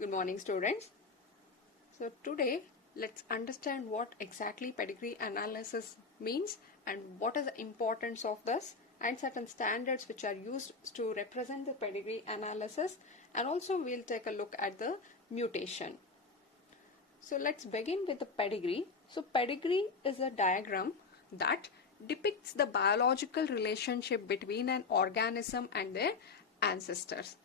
Good morning, students. So today let's understand what exactly pedigree analysis means and what is the importance of this and certain standards which are used to represent the pedigree analysis, and also we'll take a look at the mutation. So let's begin with the pedigree. So pedigree is a diagram that depicts the biological relationship between an organism and their ancestors.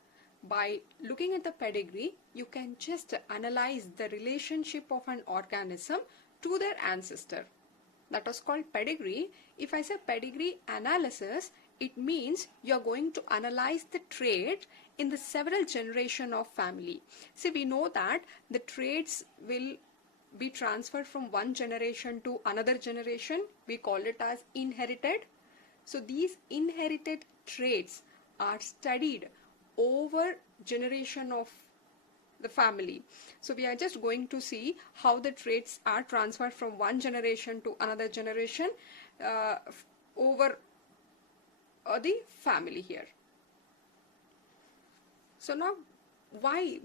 By looking at the pedigree, you can just analyze the relationship of an organism to their ancestor. That is called pedigree. If I say pedigree analysis, it means you are going to analyze the trait in the several generation of family. See, we know that the traits will be transferred from one generation to another generation. We call it as inherited. So these inherited traits are studied over generation of the family. So we are just going to see how the traits are transferred from one generation to another generation over the family here. So now why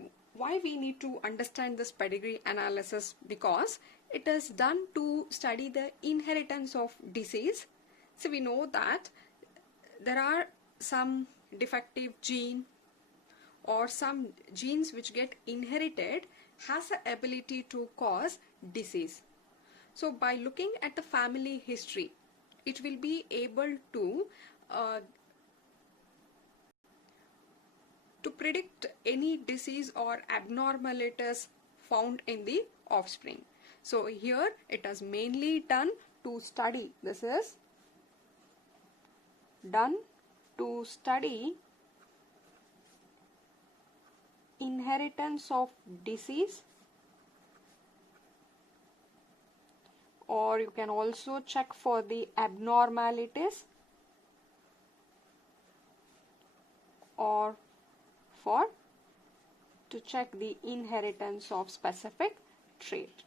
we need to understand this pedigree analysis? Because it is done to study the inheritance of disease. So we know that there are some defective gene or some genes which get inherited has the ability to cause disease. So by looking at the family history, it will be able to predict any disease or abnormalities found in the offspring. So here it is mainly done to study. This is done to study inheritance of disease, or you can also check for the abnormalities or to check the inheritance of specific trait.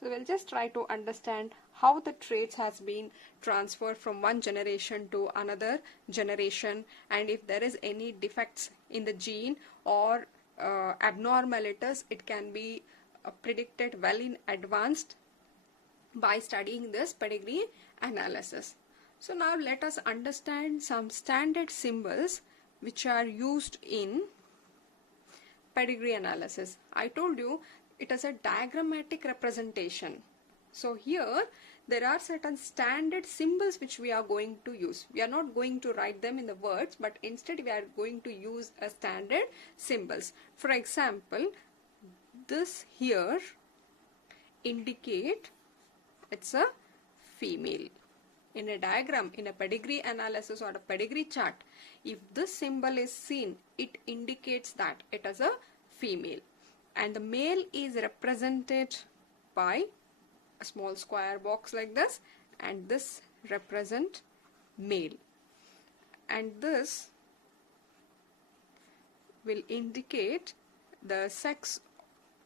So we'll just try to understand how the traits has been transferred from one generation to another generation, and if there is any defects in the gene or abnormalities, it can be predicted well in advance by studying this pedigree analysis. So now let us understand some standard symbols which are used in pedigree analysis. I told you it is a diagrammatic representation. So here there are certain standard symbols which we are going to use. We are not going to write them in the words, but instead we are going to use a standard symbols. For example, this here indicate it's a female. In a diagram, in a pedigree analysis or a pedigree chart, if this symbol is seen, it indicates that it is a female. And the male is represented by a small square box like this, and this represent male. And this will indicate the sex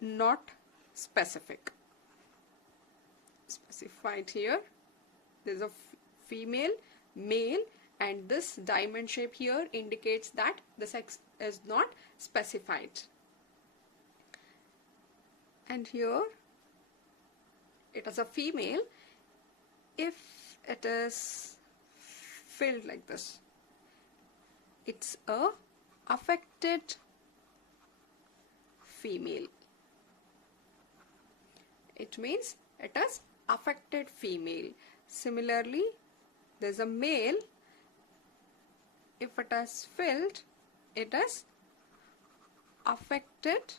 not specified here. There is a female, male, and this diamond shape here indicates that the sex is not specified. And here it is a female if it is filled like this. It's a affected female. It means it is affected female. Similarly, there's a male. If it is filled, it is affected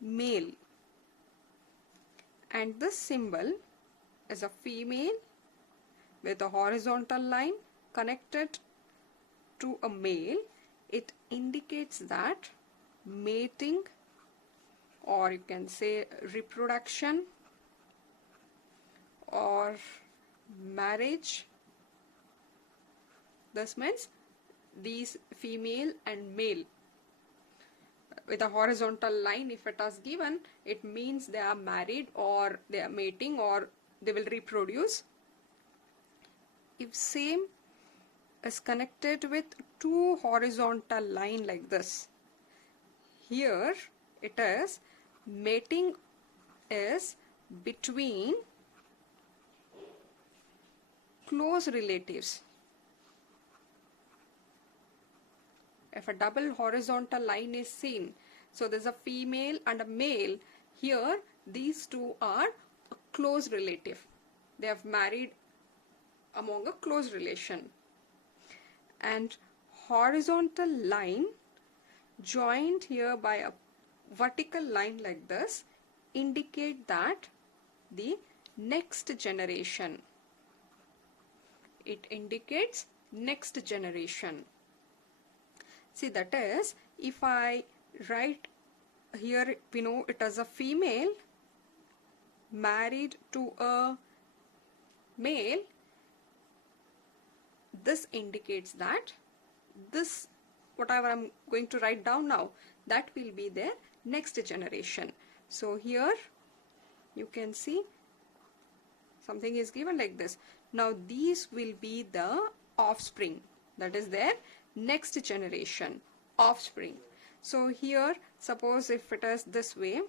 male. And this symbol is a female with a horizontal line connected to a male. It indicates that mating, or you can say reproduction or marriage. This means these female and male with a horizontal line, if it is given, it means they are married or they are mating or they will reproduce. If same is connected with two horizontal line like this, here it is mating is between close relatives. If a double horizontal line is seen, so there's a female and a male, here these two are a close relative. They have married among a close relation. And horizontal line joined here by a vertical line like this indicate that the next generation. It indicates next generation. See, that is, if I write here, we know it as a female married to a male, this indicates that this, whatever I'm going to write down now, that will be their next generation. So here you can see something is given like this. Now these will be the offspring, that is their next generation, offspring. So here, suppose if it is this way,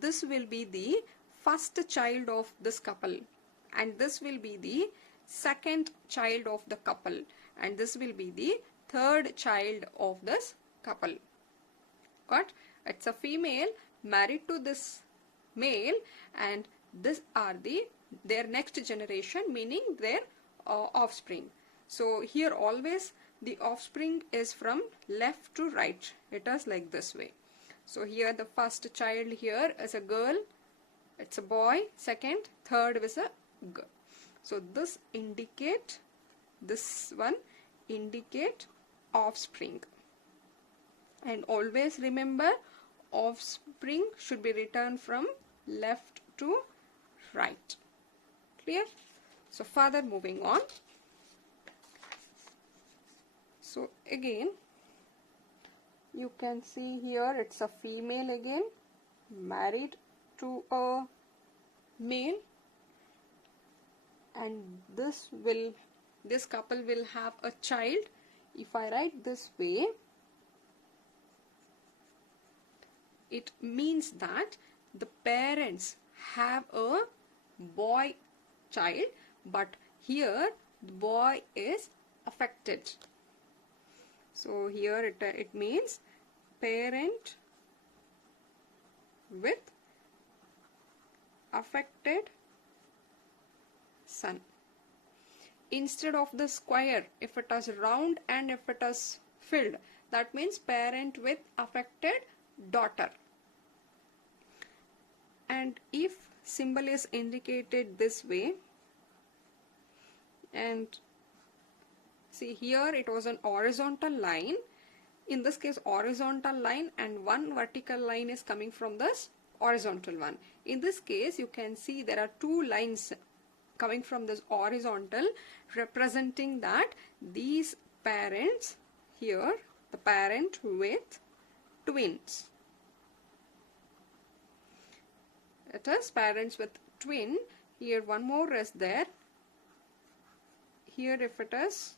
this will be the first child of this couple, and this will be the second child of the couple, and this will be the third child of this couple. Got? It's a female married to this male, and this are their next generation, meaning their offspring. So here always the offspring is from left to right. It is like this way. So here the first child here is a girl, it's a boy, second, third is a girl. So this one indicate offspring. And always remember, offspring should be written from left to right. Clear? So further moving on. So again, you can see here it's a female again married to a male, and this couple will have a child. If I write this way, it means that the parents have a boy child, but here the boy is affected. So here it means parent with affected son. Instead of the square, if it is round and if it is filled, that means parent with affected daughter. And if symbol is indicated this way, and see here it was an horizontal line, in this case horizontal line, and one vertical line is coming from this horizontal one. In this case you can see there are two lines coming from this horizontal, representing that these parents here, the parent with twins. It is parents with twin. Here one more is there. Here if it is,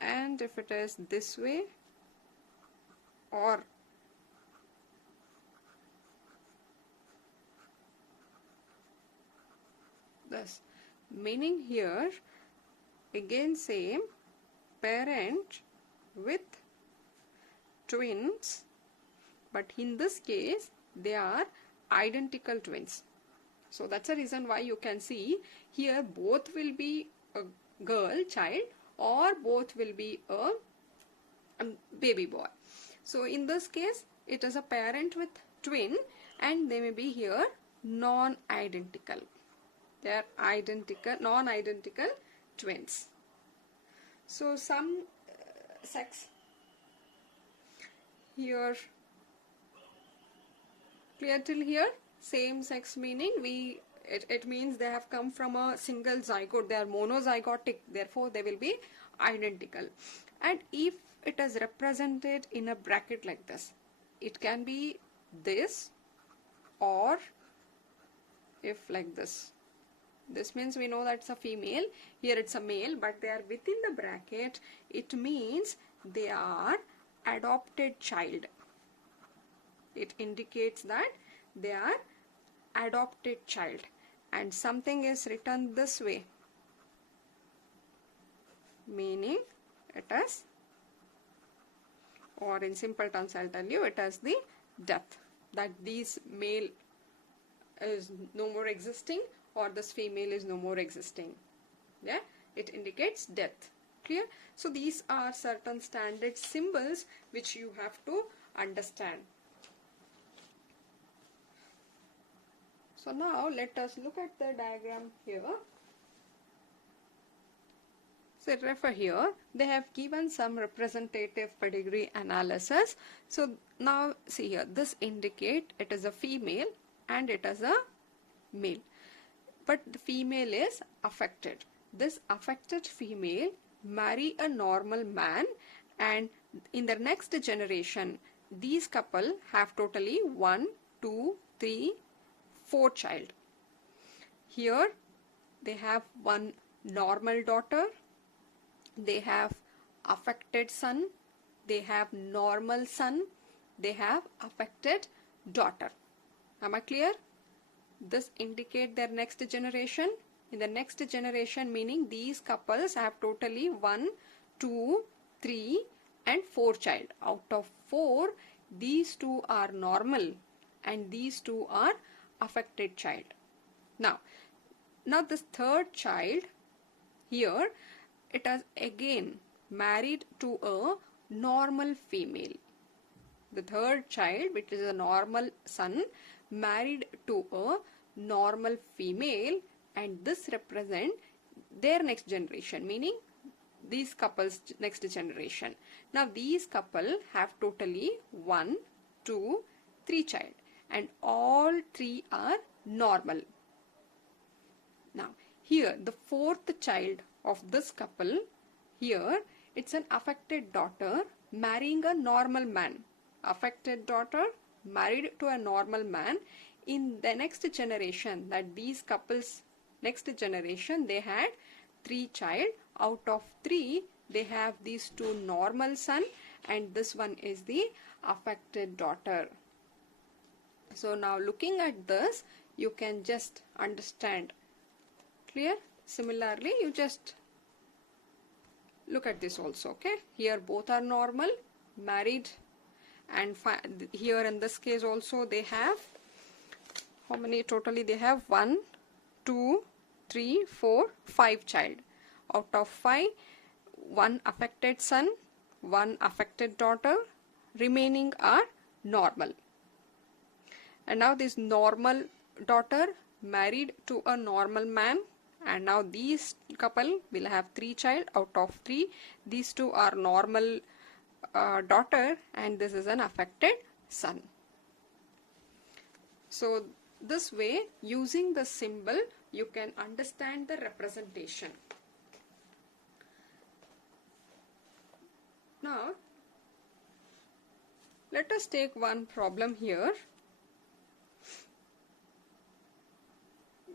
and if it is this way, or this, meaning here again same, parent with twins, but in this case they are identical twins. So that's the reason why you can see here both will be a girl child or both will be a baby boy. So in this case it is a parent with twin, and they may be here non-identical. They are identical, non-identical twins. So some sex here, clear till here? Same sex meaning it means they have come from a single zygote. They are monozygotic, therefore they will be identical. And if it is represented in a bracket like this, it can be this, or if like this. This means we know that it's a female, here it's a male, but they are within the bracket. It means they are adopted child. It indicates that they are adopted child, and something is written this way, meaning it is, or in simple terms I'll tell you, it is the death, that this male is no more existing or this female is no more existing. Yeah, it indicates death. Clear? So these are certain standard symbols which you have to understand. So now let us look at the diagram here. So refer here, they have given some representative pedigree analysis. So now see here, this indicate it is a female and it is a male. But the female is affected. This affected female marry a normal man, and in the next generation, these couple have totally 1, 2, 3, 4 child. Here they have one normal daughter, they have affected son, they have normal son, they have affected daughter. Am I clear? This indicate their next generation. In the next generation, meaning these couples have totally 1, 2, 3 and 4 child. Out of 4, these 2 are normal and these 2 are affected child. Now this third child here, it is again married to a normal female. The third child, which is a normal son, married to a normal female, and this represent their next generation, meaning these couples next generation. Now these couple have totally 1, 2, 3 child, and all 3 are normal. Now here the fourth child of this couple, here it's an affected daughter marrying a normal man. Affected daughter married to a normal man. In the next generation, that these couples next generation, they had 3 child. Out of 3, they have these 2 normal son, and this one is the affected daughter. So now looking at this, you can just understand. Clear? Similarly, you just look at this also. Okay, here both are normal, married, and here in this case also they have, how many totally they have? 1, 2, 3, 4, 5 child. Out of 5, 1 affected son, 1 affected daughter, remaining are normal. And now this normal daughter married to a normal man, and now these couple will have 3 child. Out of 3, these 2 are normal daughter, and this is an affected son. So this way, using the symbol, you can understand the representation. Now let us take one problem here.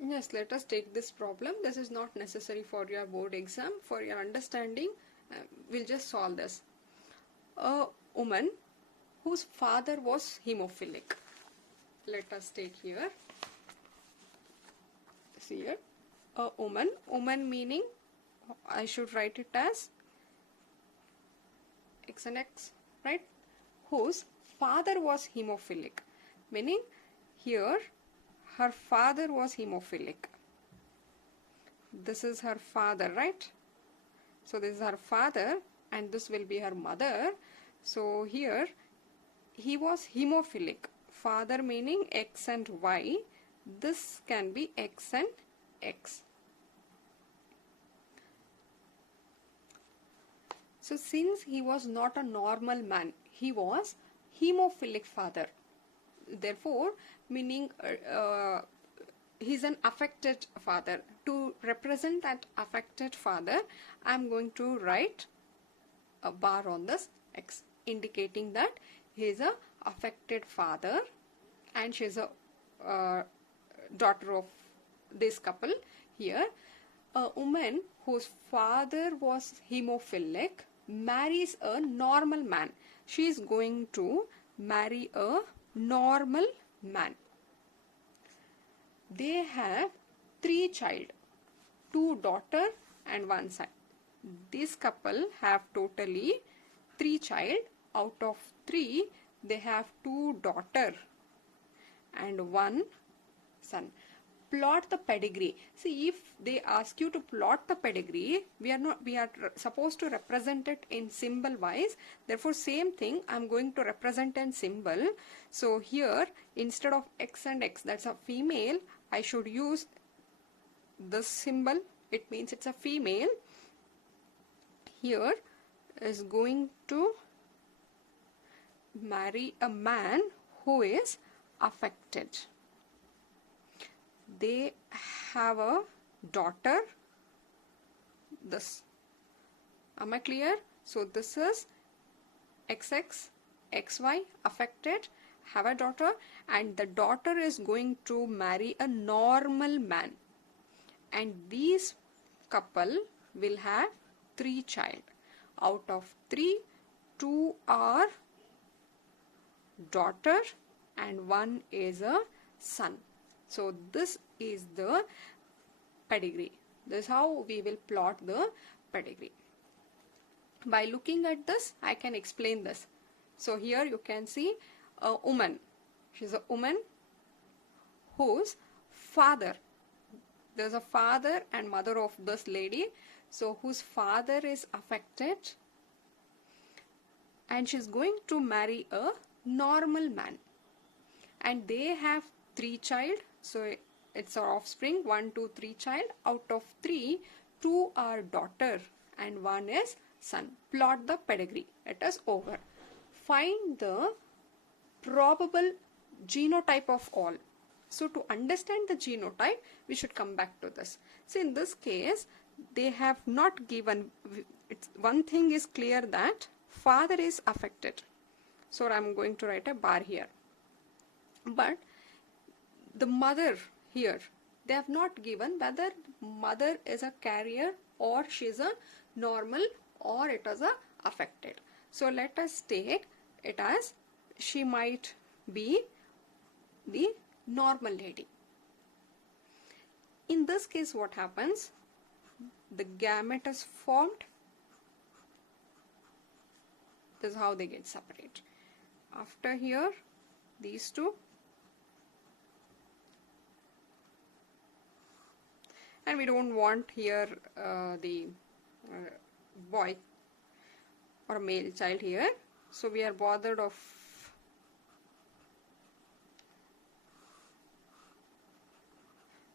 Yes, let us take this problem. This is not necessary for your board exam. For your understanding, we'll just solve this. A woman whose father was hemophilic. Let us take here. See here. A woman. Woman meaning, I should write it as X and X, right? Whose father was hemophilic. Meaning here, her father was hemophilic. This is her father, right? So this is her father, and this will be her mother. So here, he was hemophilic. Father meaning X and Y. This can be X and X. So since he was not a normal man, he was hemophilic father. Therefore, meaning he's an affected father. To represent that affected father, I am going to write a bar on this X, indicating that he is a affected father, and she is a daughter of this couple. Here, a woman whose father was hemophilic, marries a normal man. She is going to marry a normal man. They have 3 children, 2 daughters and 1 son. This couple have totally 3 children. Out of 3, they have 2 daughters and 1 son. Plot the pedigree. See, if they ask you to plot the pedigree, we are supposed to represent it in symbol wise. Therefore, same thing I'm going to represent in symbol. So here, instead of X and X, that's a female, I should use this symbol. It means it's a female. Here is going to marry a man who is affected. They have a daughter. This. Am I clear? So this is XX, XY, affected, have a daughter, and the daughter is going to marry a normal man. And these couple will have 3 children. Out of 3, 2 are daughter and 1 is a son. So this is the pedigree. This is how we will plot the pedigree. By looking at this, I can explain this. So here you can see a woman. She's a woman whose father, there's a father and mother of this lady, so whose father is affected, and she's going to marry a normal man. And they have 3 children, so it's our offspring, 1, 2, 3 child. Out of 3, 2 are daughter and 1 is son. Plot the pedigree. It is over. Find the probable genotype of all. So to understand the genotype, we should come back to this. So in this case, they have not given, one thing is clear, that father is affected. So I'm going to write a bar here. But the mother here, they have not given whether mother is a carrier or she is a normal or it is a affected. So let us take it as she might be the normal lady. In this case, what happens? The gamete is formed. This is how they get separated. After here, these two, and we don't want here the boy or male child here, so we are bothered of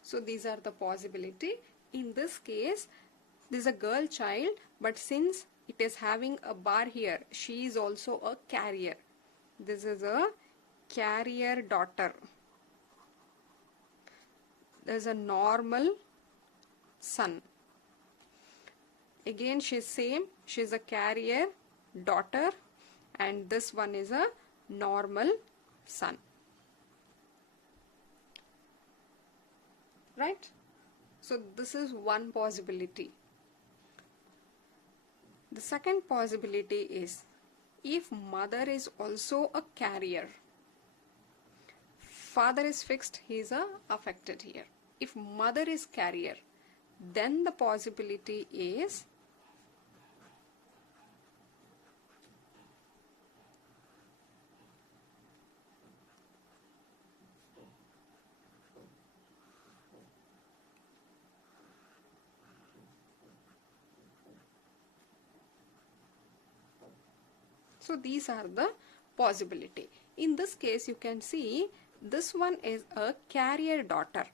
so these are the possibility. In this case, this is a girl child, but since it is having a bar here, she is also a carrier. This is a carrier daughter. There is a normal son. Again, she is same. She is a carrier daughter, and this one is a normal son. Right? So this is one possibility. The second possibility is if mother is also a carrier. Father is fixed, he is affected here. If mother is carrier, then the possibility is so these are the possibility. In this case, you can see this one is a carrier daughter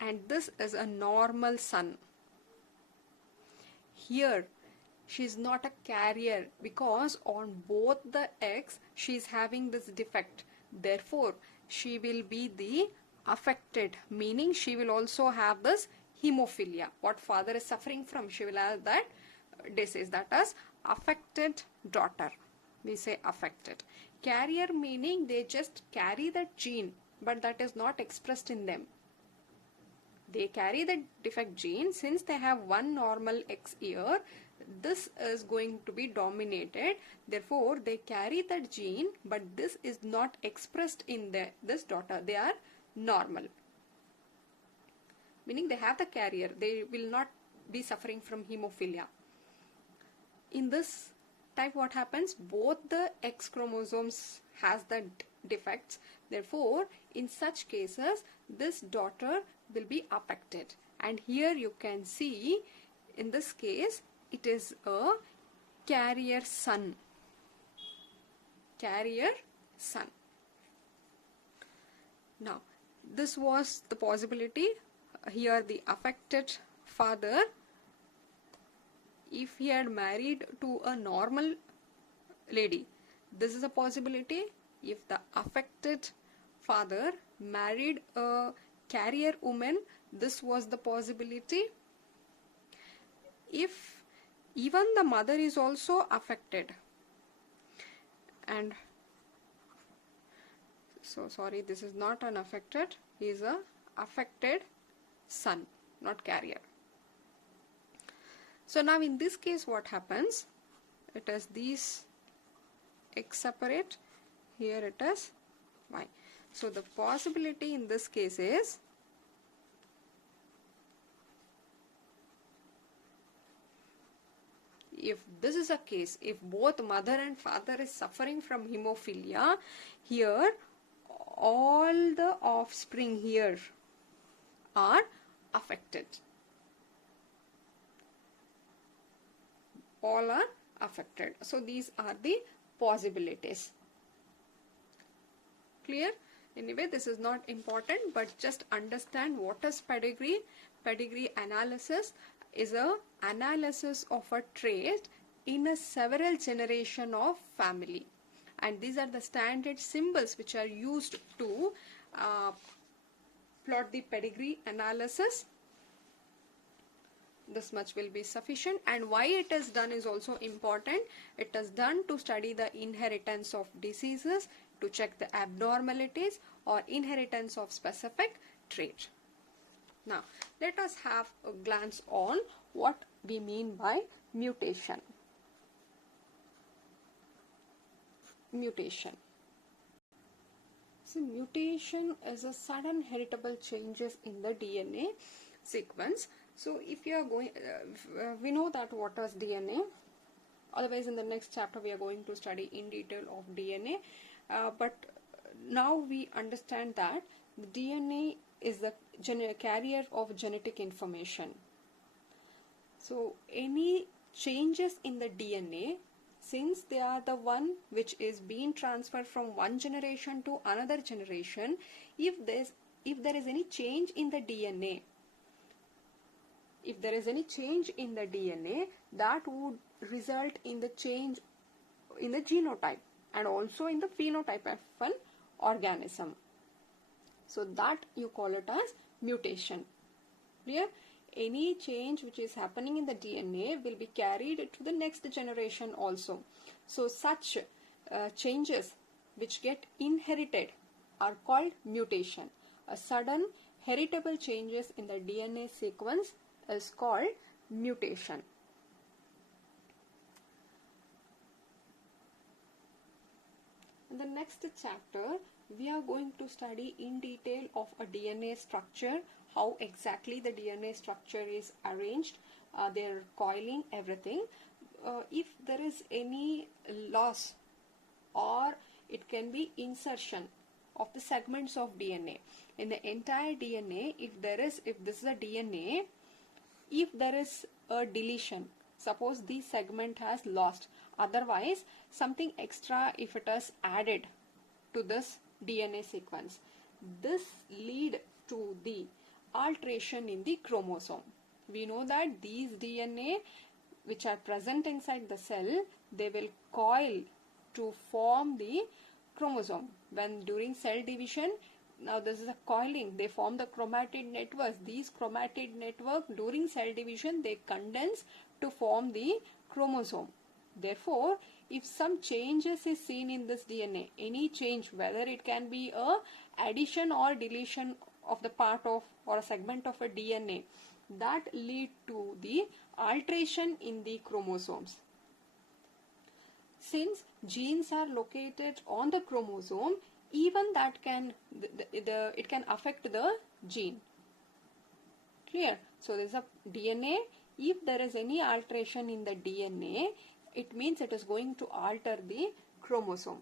and this is a normal son. Here she is not a carrier because on both the X she is having this defect. Therefore, she will be the affected, meaning she will also have this hemophilia. What father is suffering from, she will have that disease. That is affected daughter. We say affected. Carrier meaning they just carry that gene, but that is not expressed in them. They carry the defect gene. Since they have one normal X here, this is going to be dominated. Therefore, they carry that gene, but this is not expressed in this daughter. They are normal. Meaning they have the carrier. They will not be suffering from hemophilia. In this type, what happens? Both the X chromosomes has the defects. Therefore, in such cases, this daughter will be affected. And here you can see, in this case, it is a carrier son. Carrier son. Now, this was the possibility. Here the affected father, if he had married to a normal lady, this is a possibility. If the affected father married a carrier woman, this was the possibility. If even the mother is also affected, and so sorry, this is not an affected, he is a affected son, not carrier. So now in this case, what happens? It is these X separate, here it is Y. So the possibility in this case is if this is a case, if both mother and father is suffering from hemophilia, here all the offspring here are affected. All are affected. So these are the possibilities. Clear? Anyway, this is not important, but just understand what is pedigree. Pedigree analysis is a analysis of a trait in a several generation of family. And these are the standard symbols which are used to plot the pedigree analysis. This much will be sufficient, and why it is done is also important. It is done to study the inheritance of diseases, to check the abnormalities or inheritance of specific trait. Now, let us have a glance on what we mean by mutation. Mutation. So, mutation is a sudden heritable changes in the DNA sequence. So, if you are going, we know that what is DNA. Otherwise, in the next chapter, we are going to study in detail of DNA. But now we understand that the DNA is the carrier of genetic information. So, any changes in the DNA, since they are the one which is being transferred from one generation to another generation, if there is any change in the DNA, that would result in the change in the genotype and also in the phenotype of an organism. So that you call it as mutation. Clear? Any change which is happening in the DNA will be carried to the next generation also. So such changes which get inherited are called mutation. A sudden heritable changes in the DNA sequence is called mutation. In the next chapter, we are going to study in detail of a DNA structure, how exactly the DNA structure is arranged, their coiling, everything. If there is any loss, or it can be insertion of the segments of DNA in the entire DNA, if this is a DNA, if there is a deletion, suppose the segment has lost, otherwise something extra if it is added to this DNA sequence, this lead to the alteration in the chromosome. We know that these DNA which are present inside the cell, they will coil to form the chromosome. When during cell division, now this is a coiling, they form the chromatid networks. These chromatid network during cell division, they condense to form the chromosome. Therefore, if some changes is seen in this DNA, any change, whether it can be a addition or deletion of the part of or a segment of a DNA, that lead to the alteration in the chromosomes. Since genes are located on the chromosome, even that can it can affect the gene. Clear? So there is a DNA. If there is any alteration in the DNA, it means it is going to alter the chromosome.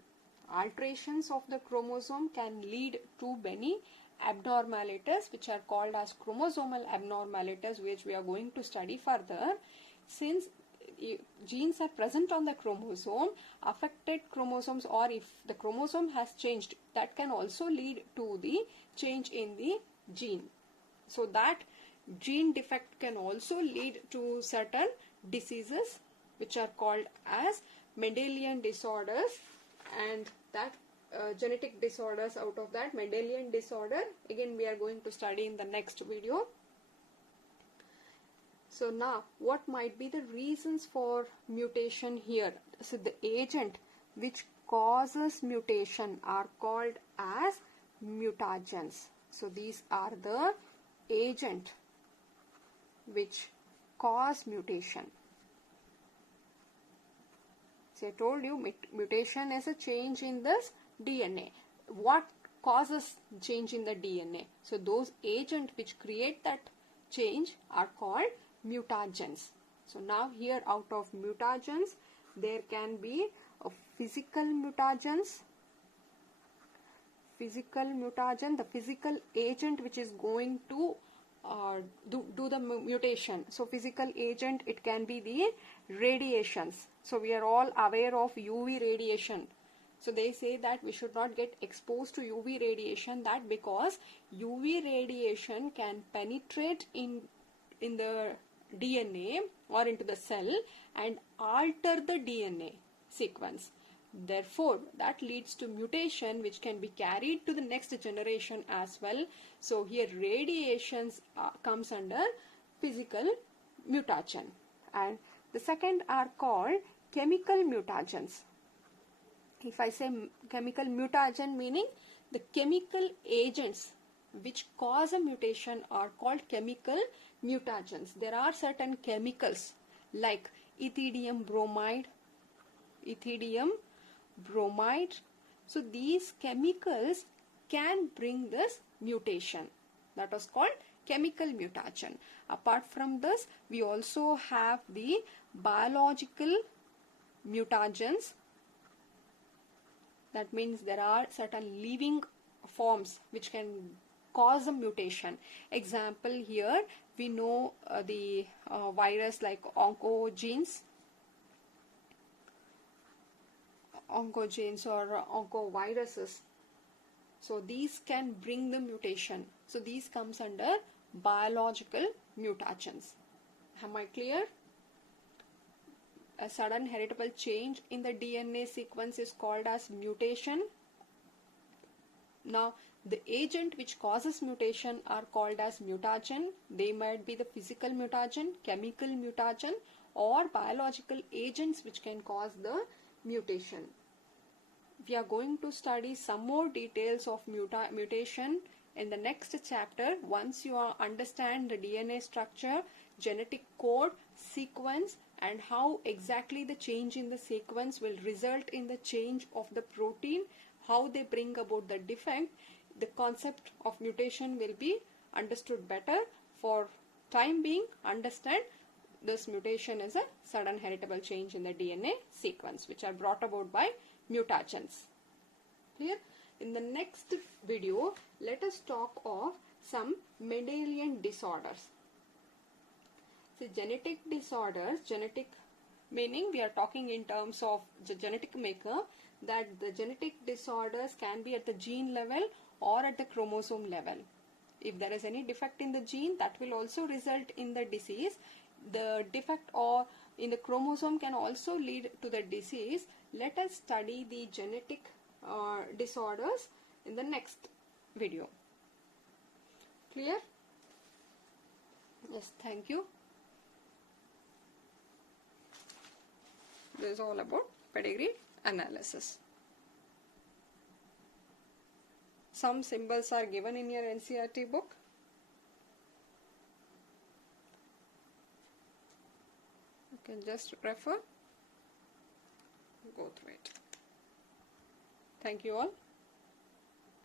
Alterations of the chromosome can lead to many abnormalities which are called as chromosomal abnormalities, which we are going to study further. Since genes are present on the chromosome, affected chromosomes, or if the chromosome has changed, that can also lead to the change in the gene. So that gene defect can also lead to certain diseases which are called as Mendelian disorders, and that genetic disorders, out of that Mendelian disorder, again we are going to study in the next video. So now what might be the reasons for mutation here? So the agent which causes mutation are called as mutagens. So these are the agent which cause mutation. So I told you mutation is a change in this DNA. What causes change in the DNA? So those agents which create that change are called mutagens. So now here, out of mutagens, there can be a physical mutagens. Physical mutagen, the physical agent which is going to do the mutation. So physical agent, it can be the radiations. So we are all aware of UV radiation. So they say that we should not get exposed to UV radiation, that because UV radiation can penetrate in the DNA or into the cell and alter the DNA sequence. Therefore, that leads to mutation which can be carried to the next generation as well. So here radiations comes under physical mutagen. And the second are called chemical mutagens. If I say chemical mutagen, meaning the chemical agents which cause a mutation are called chemical mutagens. There are certain chemicals like ethidium bromide. So these chemicals can bring this mutation. That is called chemical mutagen. Apart from this, we also have the biological mutagens. That means there are certain living forms which can cause a mutation. Example here, we know the virus like oncogenes or oncoviruses. So these can bring the mutation. So these comes under biological mutagens. Am I clear? A sudden heritable change in the DNA sequence is called as mutation. Now the agent which causes mutation are called as mutagen. They might be the physical mutagen, chemical mutagen, or biological agents which can cause the mutation. We are going to study some more details of mutation in the next chapter. Once you understand the DNA structure, genetic code, sequence, and how exactly the change in the sequence will result in the change of the protein, how they bring about the defect, the concept of mutation will be understood better. For time being, understand this mutation is a sudden heritable change in the DNA sequence which are brought about by mutagens. Clear? In the next video, let us talk of some Mendelian disorders. So genetic disorders, genetic meaning we are talking in terms of the genetic maker, that the genetic disorders can be at the gene level or at the chromosome level. If there is any defect in the gene, that will also result in the disease. The defect or in the chromosome can also lead to the disease. Let us study the genetic disorders in the next video. Clear? Yes, thank you. This is all about pedigree analysis. Some symbols are given in your NCERT book. You can just refer, go through it. Thank you all.